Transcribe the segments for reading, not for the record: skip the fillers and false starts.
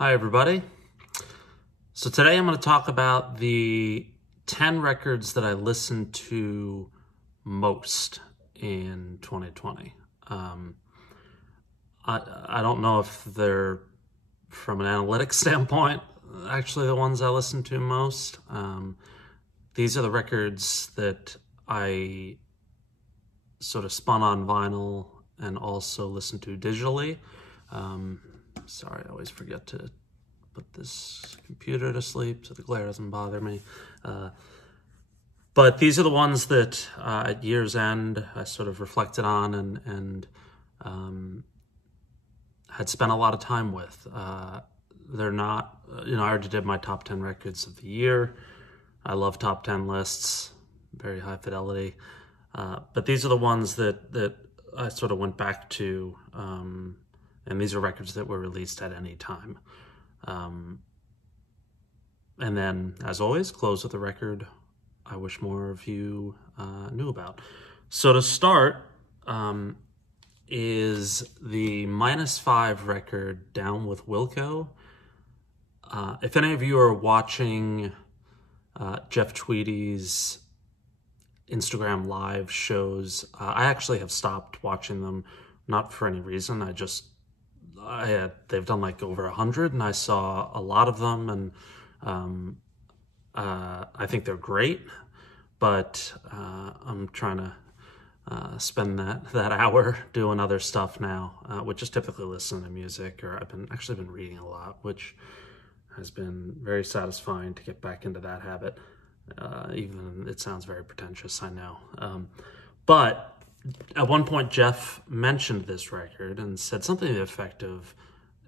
Hi, everybody. So today I'm going to talk about the 10 records that I listened to most in 2020. I don't know if they're, from an analytics standpoint, actually the ones I listened to most. These are the records that I sort of spun on vinyl and also listened to digitally. Sorry, I always forget to put this computer to sleep so the glare doesn't bother me. But these are the ones that at year's end I sort of reflected on and had spent a lot of time with. They're not, I already did my top 10 records of the year. I love top 10 lists, very high fidelity. But these are the ones that I sort of went back to, and these are records that were released at any time. And then, as always, close with a record I wish more of you knew about. So to start is the -5 record, Down with Wilco. If any of you are watching Jeff Tweedy's Instagram live shows, I actually have stopped watching them, not for any reason. They've done like over 100, and I saw a lot of them, and I think they're great, but I'm trying to spend that hour doing other stuff now, which is typically listening to music, or I've been reading a lot, which has been very satisfying to get back into that habit. Even it sounds very pretentious, I know. But at one point, Jeff mentioned this record and said something to the effect of,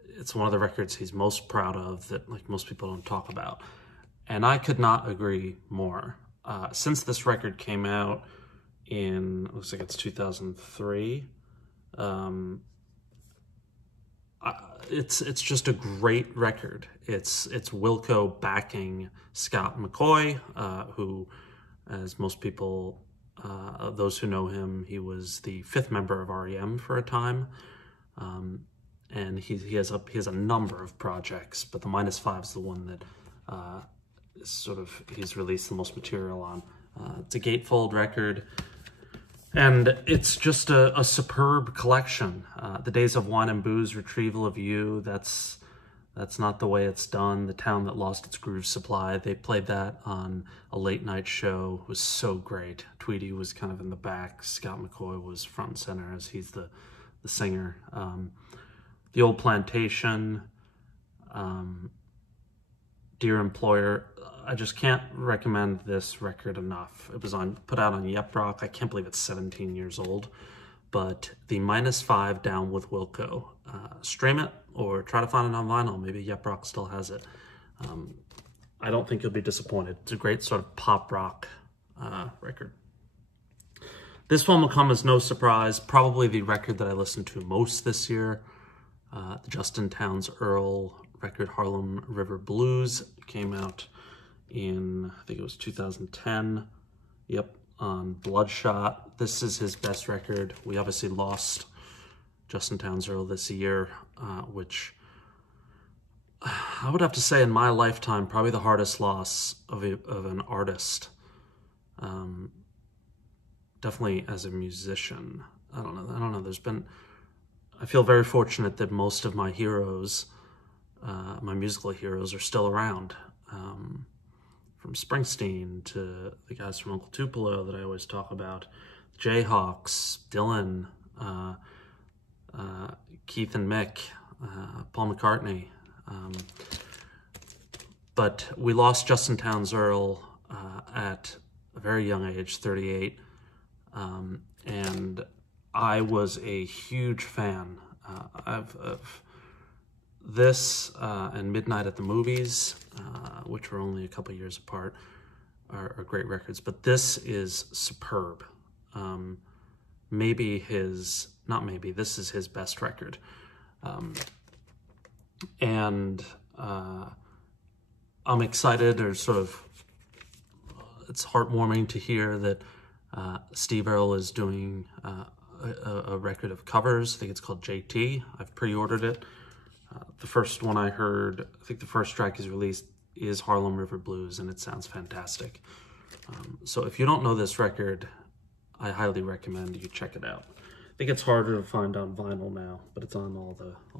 it's one of the records he's most proud of that like most people don't talk about. And I could not agree more. Since this record came out in, looks like it's 2003, it's just a great record. It's Wilco backing Scott McCaughey, who, as most people, those who know him, he was the 5th member of REM for a time, and he has a number of projects, but the -5 is the one that he's released the most material on. It's a gatefold record, and it's just a superb collection. The Days of Wine and Booze, Retrieval of You, that's not the way it's done. The Town That Lost Its Groove Supply, they played that on a late night show. It was so great. Tweedy was kind of in the back. Scott McCaughey was front and center as he's the singer. The Old Plantation, Dear Employer. I just can't recommend this record enough. It was put out on Yep Rock. I can't believe it's 17 years old. But the -5 Down with Wilco. Stream it or try to find it on vinyl. Maybe Yep Rock still has it. I don't think you'll be disappointed. It's a great sort of pop rock record. This one will come as no surprise. Probably the record that I listened to most this year. The Justin Townes Earle record, Harlem River Blues, came out in, I think it was 2010. Yep, on Bloodshot. This is his best record. We obviously lost Justin Townes Earle this year, which I would have to say in my lifetime, probably the hardest loss of an artist. Definitely as a musician. I don't know. I feel very fortunate that most of my heroes, my musical heroes, are still around. From Springsteen to the guys from Uncle Tupelo that I always talk about, Jayhawks, Dylan, Keith and Mick, Paul McCartney. But we lost Justin Townes Earle at a very young age, 38, and I was a huge fan of this and Midnight at the Movies, which were only a couple years apart, are great records. But this is superb. This is his best record. And I'm excited, or sort of, it's heartwarming to hear that Steve Earle is doing a record of covers. I think it's called JT. I've pre-ordered it. the first one I heard, I think the first track he's released is Harlem River Blues, and it sounds fantastic. So if you don't know this record, I highly recommend you check it out. I think it's harder to find on vinyl now, but it's on all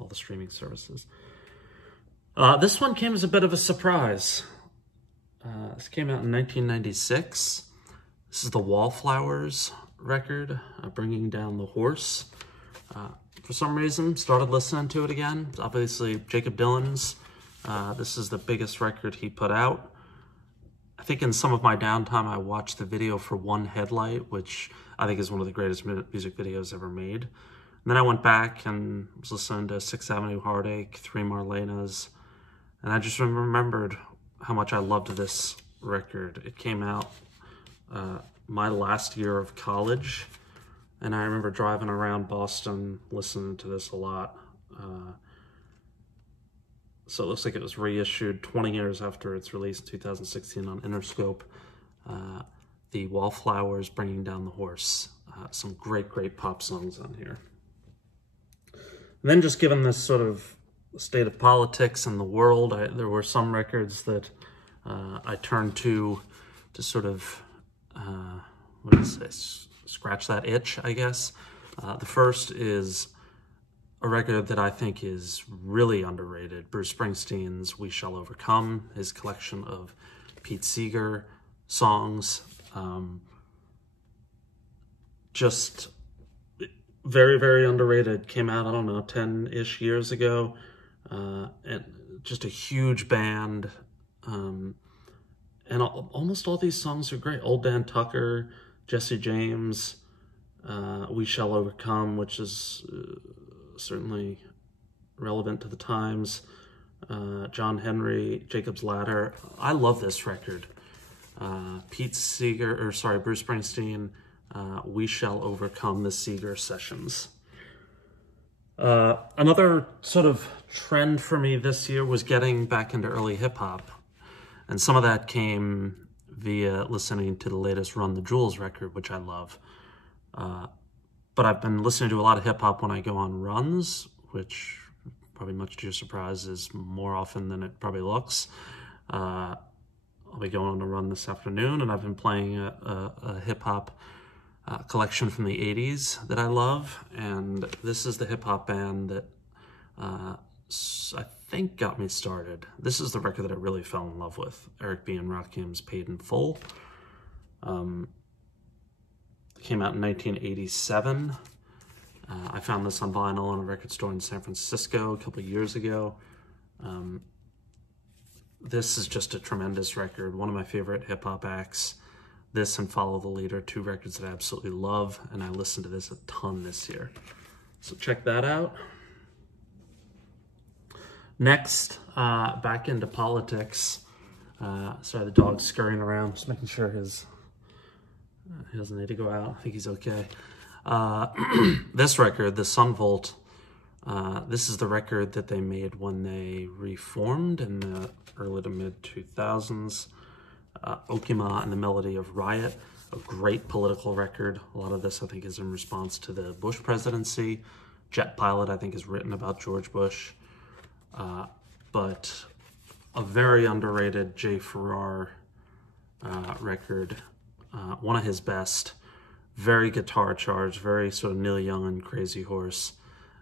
the streaming services. This one came as a bit of a surprise. This came out in 1996. This is the Wallflowers record, Bringing Down the Horse. For some reason, started listening to it again. It's obviously Jakob Dylan's. This is the biggest record he put out. I think in some of my downtime, I watched the video for One Headlight, which I think is one of the greatest music videos ever made. And then I went back and was listening to 6th Avenue Heartache, Three Marlenas, and I just remembered how much I loved this record. It came out my last year of college, and I remember driving around Boston listening to this a lot. So it looks like it was reissued 20 years after its release in 2016 on Interscope. The Wallflowers, Bringing Down the Horse. Some great, great pop songs on here. And then just given this sort of state of politics in the world, there were some records that I turned to sort of, what is this? Scratch that itch, I guess. The first is a record that I think is really underrated, Bruce Springsteen's We Shall Overcome, his collection of Pete Seeger songs. Just very, very underrated. Came out, I don't know, 10-ish years ago. And just a huge band. And almost all these songs are great. Old Dan Tucker, Jesse James, We Shall Overcome, which is certainly relevant to the times. John Henry, Jacob's Ladder. I love this record. Bruce Springsteen, We Shall Overcome, the Seeger Sessions. Another sort of trend for me this year was getting back into early hip-hop. And some of that came via listening to the latest Run the Jewels record, which I love. But I've been listening to a lot of hip-hop when I go on runs, which probably much to your surprise is more often than it probably looks. I'll be going on a run this afternoon, and I've been playing a hip-hop collection from the 80s that I love. And this is the hip-hop band that I think got me started. This is the record that I really fell in love with, Eric B. and Rakim's Paid in Full. Came out in 1987. I found this on vinyl in a record store in San Francisco a couple of years ago. This is just a tremendous record. One of my favorite hip-hop acts. This and Follow the Leader, two records that I absolutely love, and I listened to this a ton this year. So check that out. Next, back into politics. Sorry, the dog's scurrying around, just making sure he doesn't need to go out. I think he's okay. This record, the Sun Volt, this is the record that they made when they reformed in the early to mid 2000s. Okemah and the Melody of Riot, a great political record. A lot of this, I think, is in response to the Bush presidency. Jet Pilot, I think, is written about George Bush. But a very underrated Jay Farrar record. One of his best, very guitar charged, very sort of Neil Young and Crazy Horse,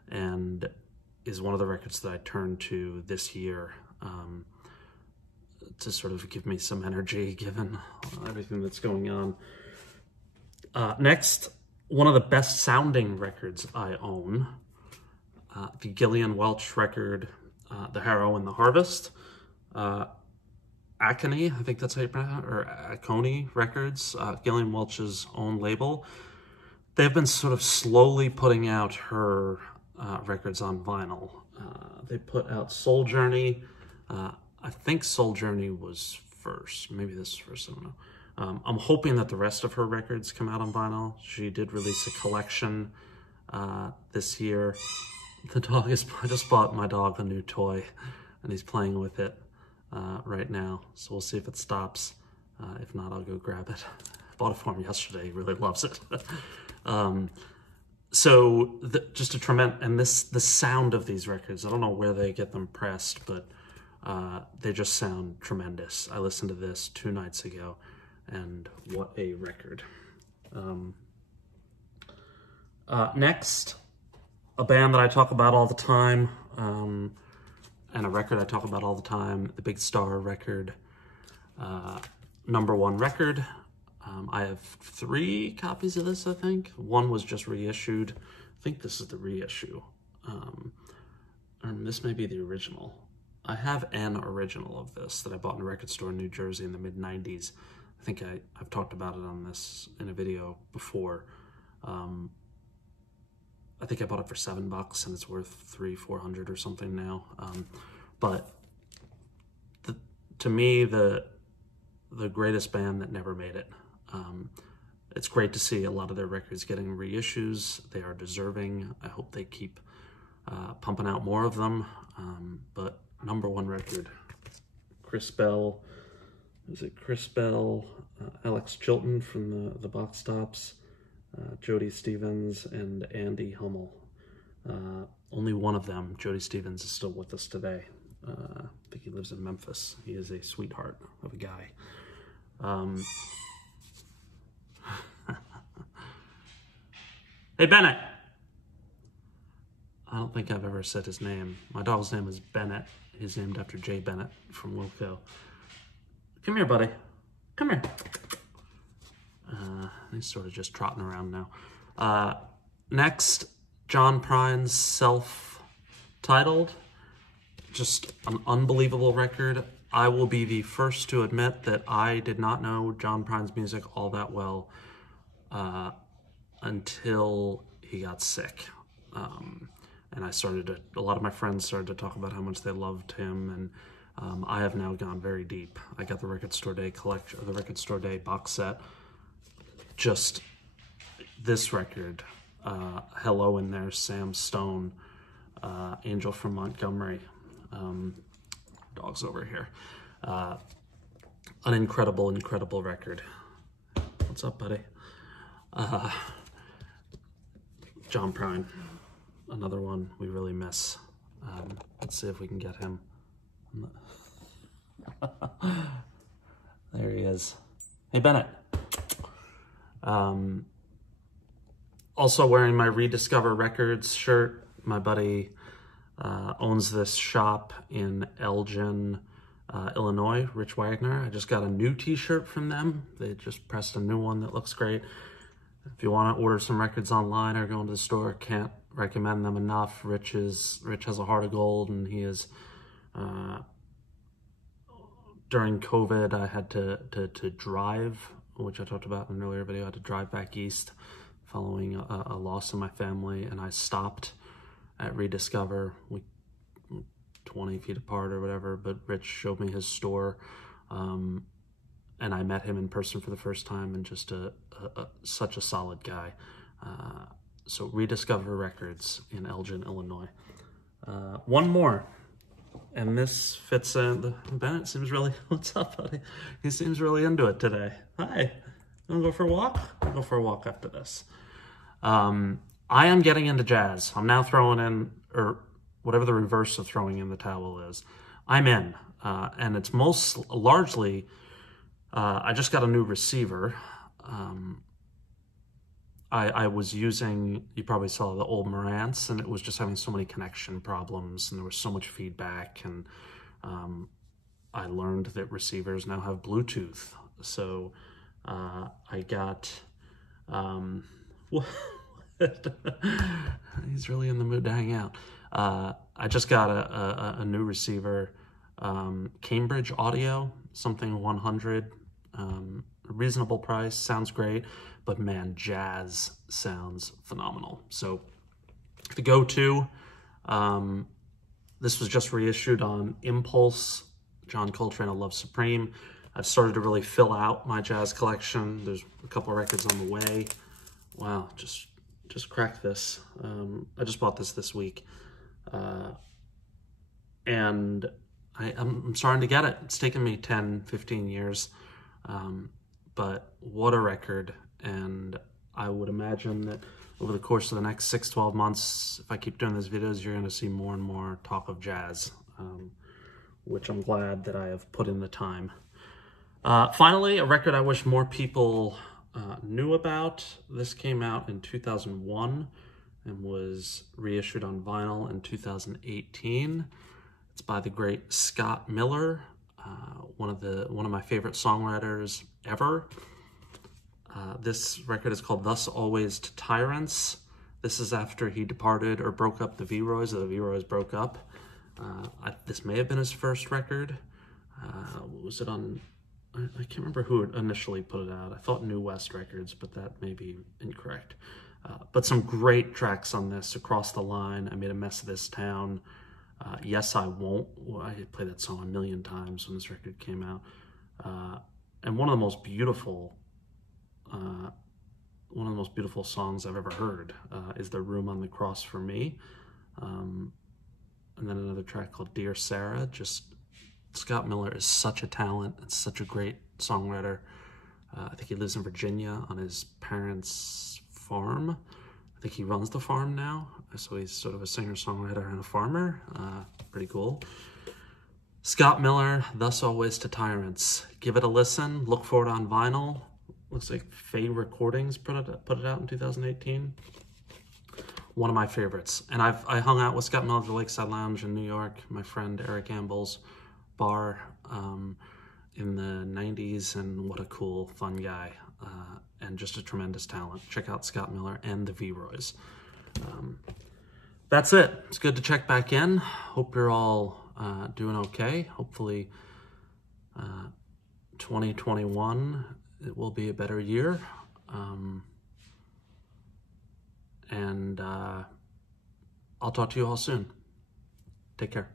and is one of the records that I turned to this year to sort of give me some energy given everything that's going on. Next, one of the best sounding records I own, the Gillian Welch record, The Harrow and the Harvest. Akone, I think that's how you pronounce it, or Akone Records, Gillian Welch's own label. They've been sort of slowly putting out her records on vinyl. They put out Soul Journey. I think Soul Journey was first. Maybe this is first, I don't know. I'm hoping that the rest of her records come out on vinyl. She did release a collection this year. The dog is, I just bought my dog a new toy, and he's playing with it right now. So we'll see if it stops. If not, I'll go grab it. I bought it for him yesterday. He really loves it. So just a tremendous, and the sound of these records, I don't know where they get them pressed, but they just sound tremendous. I listened to this 2 nights ago, and what a record. Next, a band that I talk about all the time, and a record I talk about all the time, the Big Star record, #1 record. I have 3 copies of this, I think. 1 was just reissued. I think this is the reissue. This may be the original. I have an original of this that I bought in a record store in New Jersey in the mid-90s. I think I've talked about it on this in a video before. I think I bought it for $7 and it's worth $300-400 or something now. But to me, the greatest band that never made it. It's great to see a lot of their records getting reissues. They are deserving. I hope they keep pumping out more of them. But #1 record, Chris Bell. Is it Chris Bell, Alex Chilton from the Box Tops, Jody Stevens, and Andy Hummel. Only one of them, Jody Stevens, is still with us today. I think he lives in Memphis. He is a sweetheart of a guy. Hey, Bennett. I don't think I've ever said his name. My dog's name is Bennett. He's named after Jay Bennett from Wilco. Come here, buddy. Come here. He's sort of just trotting around now. Next, John Prine's self-titled. Just an unbelievable record. I will be the first to admit that I did not know John Prine's music all that well until he got sick. And a lot of my friends started to talk about how much they loved him, and I have now gone very deep. I got the Record Store Day collection, the Record Store Day box set. Just this record, Hello in There, Sam Stone, Angel from Montgomery, dog's over here. An incredible, incredible record. What's up, buddy? John Prine, another one we really miss. Let's see if we can get him. There he is. Hey, Bennett. Also wearing my Rediscover Records shirt. My buddy owns this shop in Elgin, Illinois, Rich Wagner. I just got a new t-shirt from them. They just pressed a new one that looks great. If you want to order some records online or go into the store, can't recommend them enough. Rich has a heart of gold, and he is, during COVID, I had to drive, which I talked about in an earlier video. I had to drive back east following a loss in my family, and I stopped at Rediscover. We 20 feet apart or whatever, but Rich showed me his store, and I met him in person for the first time, and just such a solid guy. So Rediscover Records in Elgin, Illinois. One more, and this fits in. Bennett seems really, what's up, buddy? He seems really into it today. Hi, you wanna go for a walk? I'll go for a walk after this. I am getting into jazz. I'm now throwing in, or whatever the reverse of throwing in the towel is. I'm in, and it's largely, I just got a new receiver. I was using, you probably saw the old Marantz, and it was just having so many connection problems, and there was so much feedback, and I learned that receivers now have Bluetooth. So I got, he's really in the mood to hang out. I just got a new receiver, Cambridge Audio, something 100, reasonable price, sounds great, but man, jazz sounds phenomenal. So the go-to, this was just reissued on Impulse, John Coltrane, I Love Supreme. I've started to really fill out my jazz collection. There's a couple of records on the way. Wow, just cracked this. I just bought this week. And I'm starting to get it. It's taken me 10, 15 years. But what a record. And I would imagine that over the course of the next 6-12 months, if I keep doing these videos, you're going to see more and more talk of jazz, which I'm glad that I have put in the time. Finally, a record I wish more people knew about. This came out in 2001 and was reissued on vinyl in 2018. It's by the great Scott Miller, one of my favorite songwriters ever. This record is called Thus Always to Tyrants. This is after he departed or broke up the V-Roys, or the V-Roys broke up. This may have been his first record. Was it on... I can't remember who initially put it out. I thought New West Records, but that may be incorrect. But some great tracks on this. Across the Line, I Made a Mess of This Town, Yes I Won't. Well, I played that song a million times when this record came out. And one of the most beautiful songs I've ever heard is The Room on the Cross for Me. And then another track called Dear Sarah. Just Scott Miller is such a talent and such a great songwriter. I think he lives in Virginia on his parents' farm. I think he runs the farm now, so he's sort of a singer-songwriter and a farmer. Pretty cool. Scott Miller, Thus Always to Tyrants. Give it a listen. Look for it on vinyl. Looks like Faye Recordings put it out in 2018. One of my favorites. And I hung out with Scott Miller at the Lakeside Lounge in New York, my friend Eric Amble's bar in the 90s, and what a cool, fun guy, and just a tremendous talent. Check out Scott Miller and the V-Roys. That's it. It's good to check back in. Hope you're all doing okay. Hopefully 2021, it will be a better year. And I'll talk to you all soon. Take care.